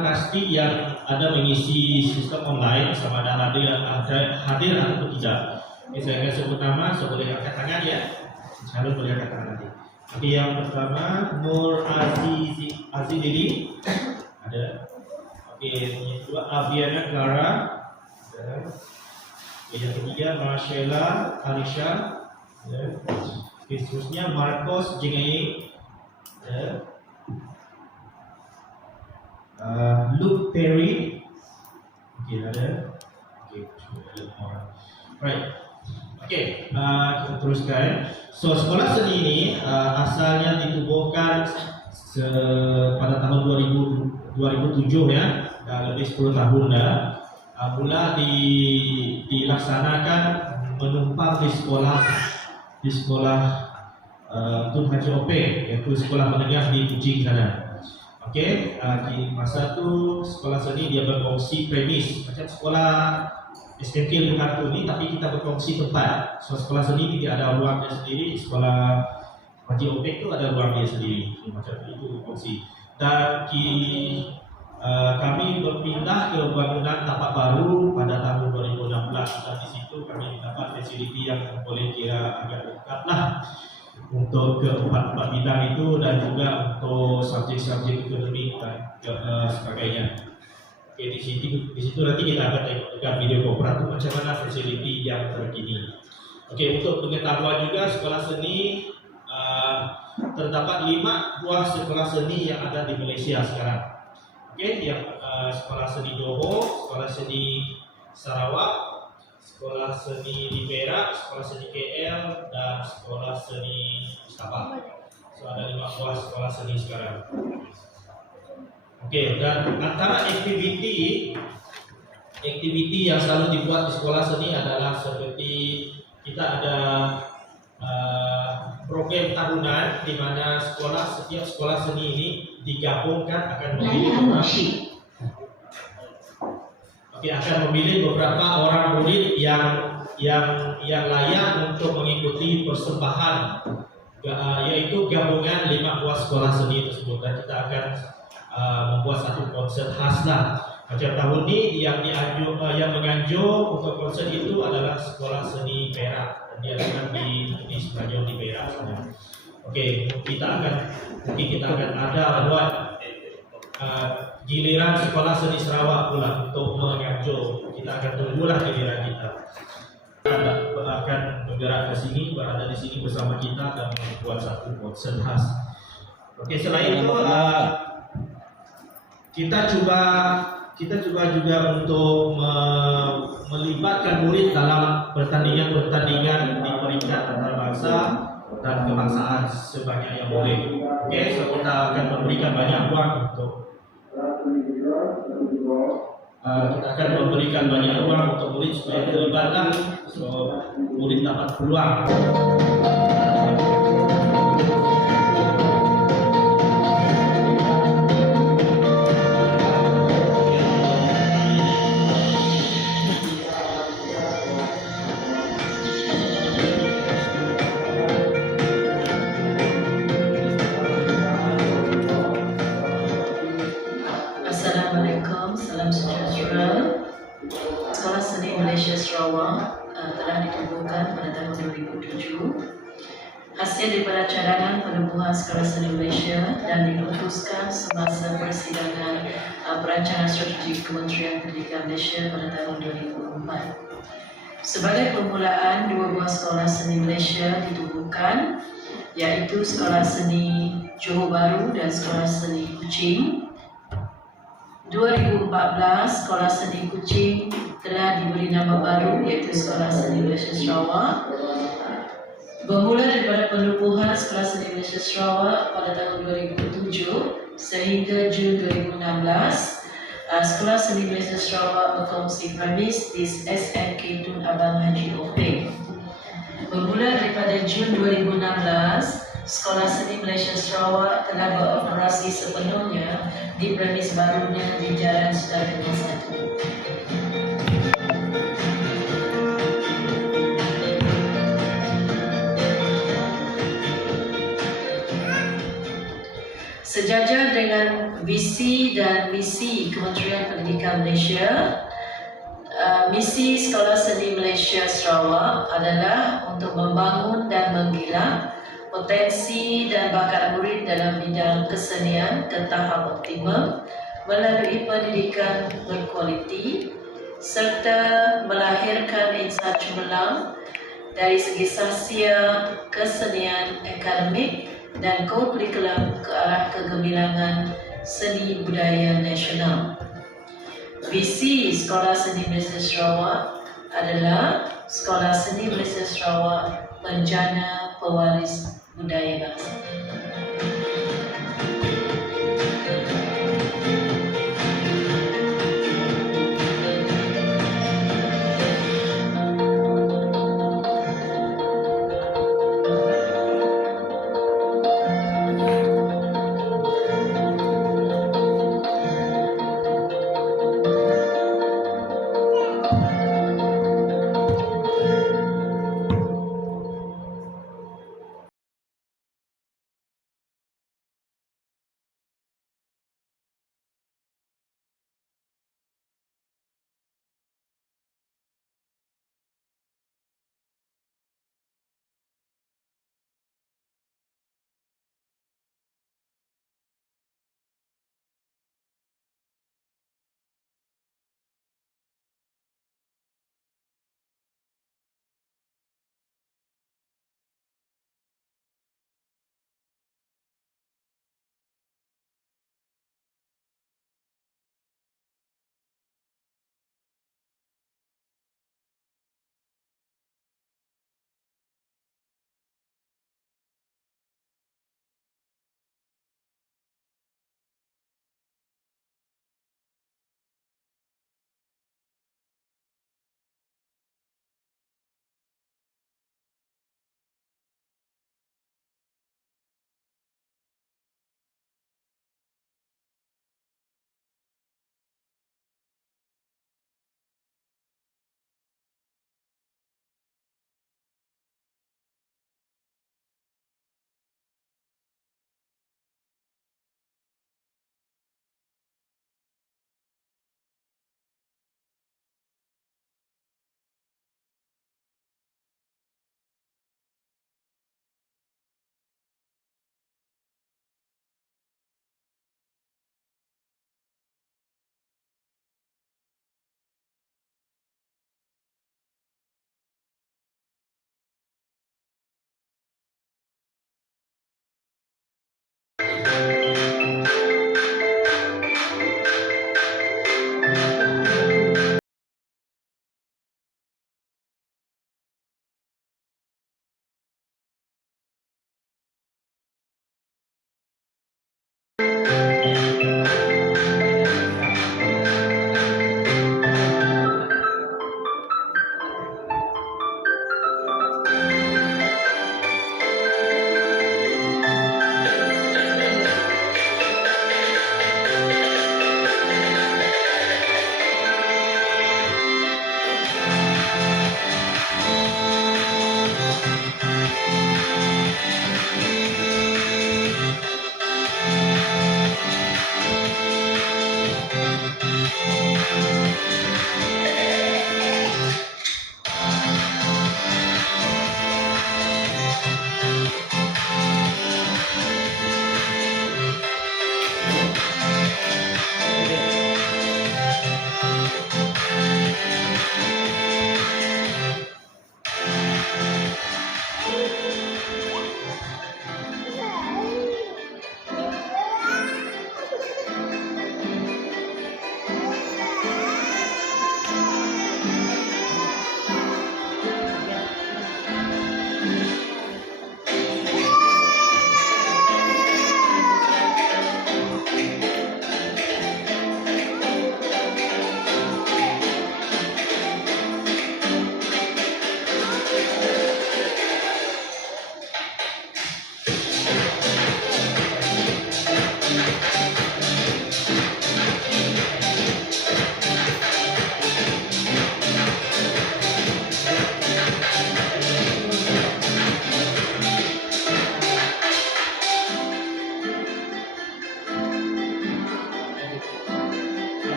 pasti yang ada mengisi sistem online sama ada hadir atau tidak. Oke, saya akan sebut nama, saya boleh angkat tangan ya. Selalu boleh angkat tangan nanti. Oke, yang pertama Nur Azizidi ada. Oke, yang kedua Aviana Clara ada. Oke, yang ketiga Marcella Alisha ada. Oke, seterusnya Marcos Jengai ada. Luke Perry, oke ada. Oke, orang. Right. Oke, kita teruskan. So, sekolah seni ini asalnya ditubuhkan pada tahun 2007 ya, dah lebih 10 tahun dah. Mula dilaksanakan menumpang di sekolah Tun Haji Opek, yaitu sekolah menengah di Kuching sana. Oke, di masa itu sekolah seni dia berfungsi premis macam sekolah SMK Lukartu ini, tapi kita berfungsi tempat. So, sekolah seni tidak ada ruangnya sendiri, sekolah Haji Opek itu ada ruangnya sendiri, macam itu fungsi. Dan kami berpindah ke bangunan tapak baru pada tahun 2016 dan di situ kami mendapat fasiliti yang boleh kira agak lengkap lah untuk keempat bidang itu dan juga untuk subjek-subjek ekonomi dan sebagainya. Oke, di situ nanti kita akan tengok juga video kooperatif macam mana fasiliti yang terkini. Oke, untuk pengetahuan juga sekolah seni terdapat 5 buah sekolah seni yang ada di Malaysia sekarang. Oke, yang sekolah seni Johor, sekolah seni Sarawak, sekolah seni di Perak, sekolah seni KL, dan sekolah seni Sabah. So, ada 5 buah sekolah seni sekarang. Oke, dan antara aktiviti yang selalu dibuat di sekolah seni adalah seperti kita ada program tahunan di mana setiap sekolah seni ini digabungkan akan memilih beberapa orang murid yang layak untuk mengikuti persembahan, yaitu gabungan 5 buah sekolah seni tersebut, dan kita akan membuat satu konsert khas lah. Macam tahun ini yang menganjur untuk konsert itu adalah sekolah seni Perak, dan dia akan di Semenanjung di Perak sana. Oke, mungkin kita akan ada buat giliran sekolah seni Sarawak pula untuk menganjur. Kita akan tunggulah giliran kita. Akan bergerak ke sini, berada di sini bersama kita dan membuat satu konsert khas. Oke, selain itu kita coba juga untuk melibatkan murid dalam pertandingan di peringkat antarabangsa dan kebangsaan sebanyak yang boleh. Oke, so kita akan memberikan banyak ruang untuk murid supaya terlibat, so murid dapat peluang. Assalamualaikum, salam sejahtera. Sekolah Seni Malaysia Sarawak telah ditubuhkan pada tahun 2007 hasil daripada cadangan penubuhan Sekolah Seni Malaysia dan diputuskan semasa persidangan perancangan strategik Kementerian Pendidikan Malaysia pada tahun 2004. Sebagai permulaan, 2 buah Sekolah Seni Malaysia ditubuhkan, iaitu Sekolah Seni Johor Bahru dan Sekolah Seni Kuching. 2014, Sekolah Seni Kuching telah diberi nama baru, iaitu Sekolah Seni Malaysia Sarawak. Bermula daripada penubuhan Sekolah Seni Malaysia Sarawak pada tahun 2007 sehingga Jun 2016, Sekolah Seni Malaysia Sarawak berkongsi premis di SMK Tun Abang Haji Opek. Bermula daripada Jun 2016, Sekolah Seni Malaysia Sarawak telah beroperasi sepenuhnya di premis barunya di Jalan Sudarmana 1. Sejajar dengan visi dan misi Kementerian Pendidikan Malaysia. Misi Sekolah Seni Malaysia Sarawak adalah untuk membangun dan menggilang potensi dan bakat murid dalam bidang kesenian ke tahap optimum melalui pendidikan berkualiti serta melahirkan insan cemerlang dari segi sahsia, kesenian, akademik dan kurikulum ke arah kegemilangan seni budaya nasional. Visi Sekolah Seni Malaysia Sarawak adalah Sekolah Seni Malaysia Sarawak menjana pewaris budaya bangsa.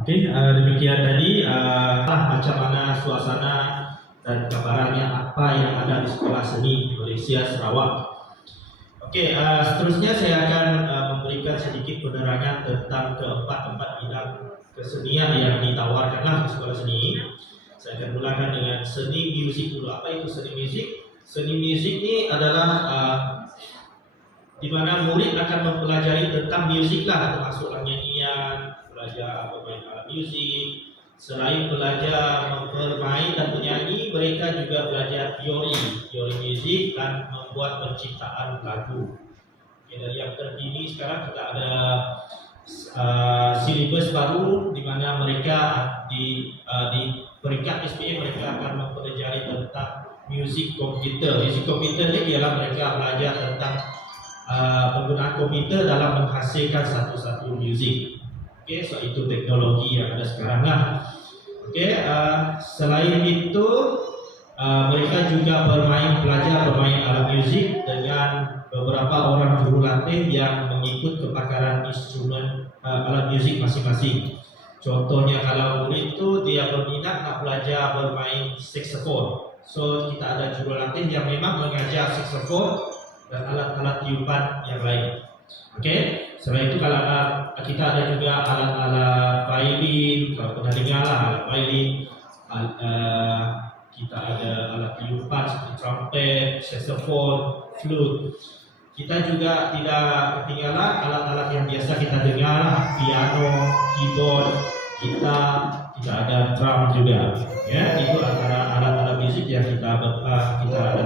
Okey, demikian tadi macam mana suasana dan gambarannya apa yang ada di sekolah seni di Malaysia Sarawak. Okey, seterusnya saya akan memberikan sedikit penerangan tentang keempat bidang kesenian yang ditawarkanlah di sekolah seni. Saya akan mulakan dengan seni muzik dulu. Apa itu seni muzik? Seni muzik ini adalah di mana murid akan mempelajari tentang muzik lah, termasuk nyanyian, belajar bermain alat muzik. Selain belajar bermain dan menyanyi, mereka juga belajar teori muzik dan membuat penciptaan lagu. Dari yang terkini sekarang kita ada silibus baru di mana mereka di peringkat SPM mereka akan mempelajari tentang muzik komputer. Muzik komputer ini ialah mereka belajar tentang penggunaan komputer dalam menghasilkan satu-satu muzik. Okey, so itu teknologi yang ada sekarang lah. Okey, selain itu mereka juga belajar bermain alat muzik dengan beberapa orang jurulatih yang mengikut kepakaran instrumen alat muzik masing-masing. Contohnya kalau murid itu dia berminat nak belajar bermain saxophone, so kita ada jurulatih yang memang mengajar saxophone dan alat-alat tiupan yang lain. Okey, selain itu kalau kita ada juga alat-alat violin, kalau pernah dengar lah alat violin, kita ada alat tiupan seperti trumpet, saxophone, flute. Kita juga tidak ketinggalan alat-alat yang biasa kita dengar lah, piano, keyboard, gitar, kita ada drum juga. Ya, itu antara alat-alat musik yang kita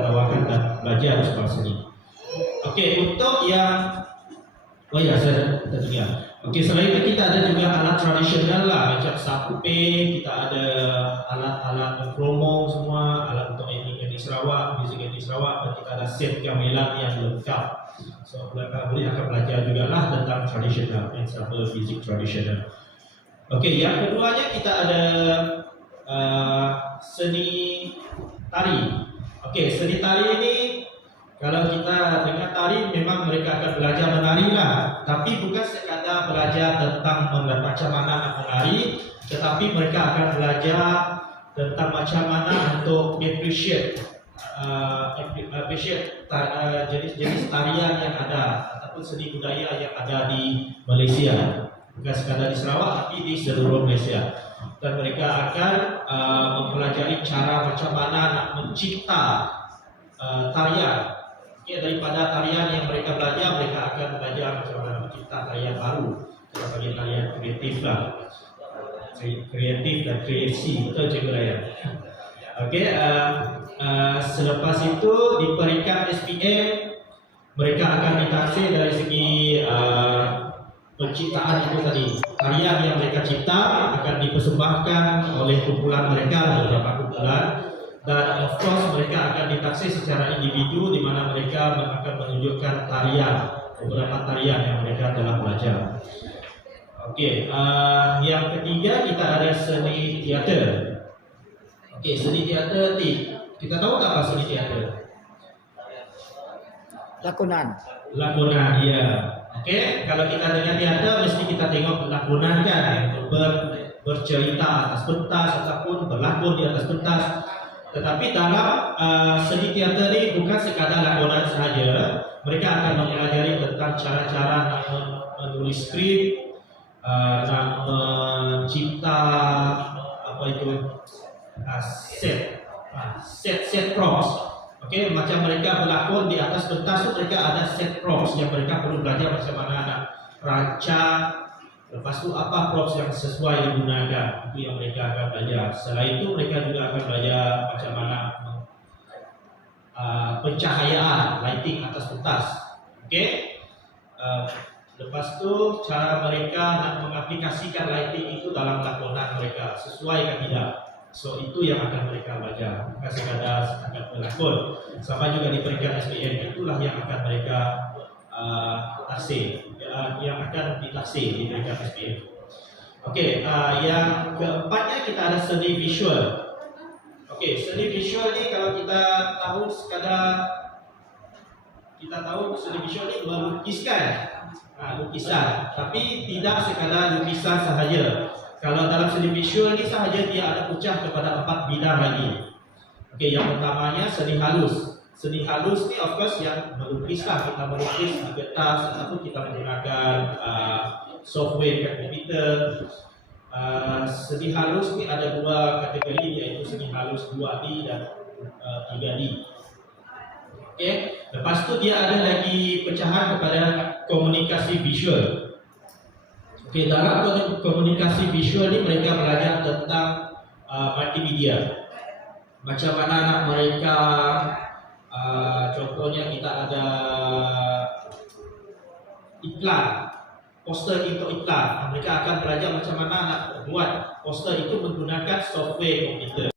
tawarkan dan belajar di sekolah seni. Okey, untuk yang saya tertinggal. Okey, selain itu kita ada juga alat tradisional lah, macam sape, kita ada alat-alat kromo semua, alat untuk etnik Sarawak, muzik etnik Sarawak, dan kita ada set gamelan yang lengkap. So, boleh akan belajar juga lah tentang tradisional, ensemble muzik tradisional. Okey, yang keduanya kita ada seni tari. Okey, seni tari ini kalau kita dengar tari memang mereka akan belajar menari lah, tapi bukan sekadar belajar tentang macam mana nak menari, tetapi mereka akan belajar tentang macam mana untuk appreciate jenis-jenis tarian yang ada ataupun seni budaya yang ada di Malaysia, bukan sekadar di Sarawak tapi di seluruh Malaysia. Dan mereka akan mempelajari cara macam mana nak mencipta tarian. Daripada tarian yang mereka belajar, mereka akan belajar macam mana mencipta tarian baru. Kita panggil tarian kreatif lah, kreatif dan kreasi, betul Cikgu Raya. Okey, selepas itu di peringkat SPM mereka akan ditaksir dari segi penciptaan itu tadi. Tarian yang mereka cipta akan dipersembahkan oleh kumpulan mereka, beberapa kumpulan, dan of course mereka akan ditaksir secara individu di mana mereka akan menunjukkan beberapa tarian yang mereka telah belajar. Okey, yang ketiga kita ada seni teater. Okey, seni teater ni kita tahu tak apa seni teater? Lakonan, ya. Okey, kalau kita dengar teater mesti kita tengok lakonan kan, bercerita atas pentas ataupun berlakon di atas pentas. Tetapi dalam seni teater ini bukan sekadar lakonan sahaja, mereka akan mempelajari tentang cara-cara nak menulis skrip, nak mencipta set props. Okey, macam mereka berlakon di atas pentas tu mereka ada set props yang mereka perlu belajar macam mana nak rancang. Lepas tu apa props yang sesuai digunakan, itu yang mereka akan belajar. Selain itu mereka juga akan belajar macam mana pencahayaan, lighting atas pentas. Okey. Lepas tu cara mereka nak mengaplikasikan lighting itu dalam lakonan mereka, sesuai atau tidak. So itu yang akan mereka belajar, bukan sekadar berlakon. Sama juga di peringkat SPM, itulah yang akan mereka taksir, yang akan ditaksir di peringkat SPM. Okey, yang keempatnya kita ada seni visual. Okey, seni visual ni kalau kita tahu seni visual ni melukiskan. lukisan, tapi tidak sekadar lukisan sahaja. Kalau dalam seni visual ni sahaja dia ada pecah kepada 4 bidang lagi. Okey, yang pertamanya seni halus. Seni halus ni of course yang melukislah, kita melukis di kertas ataupun kita menggunakan software kat komputer. Seni halus ni ada 2 kategori, iaitu seni halus 2D dan 3D. Okay. Lepas tu dia ada lagi pecahan kepada komunikasi visual. Okay, dalam komunikasi visual ni mereka belajar tentang multimedia. Macam mana anak mereka, contohnya kita ada iklan, poster untuk iklan. Mereka akan belajar macam mana nak buat poster itu menggunakan software komputer.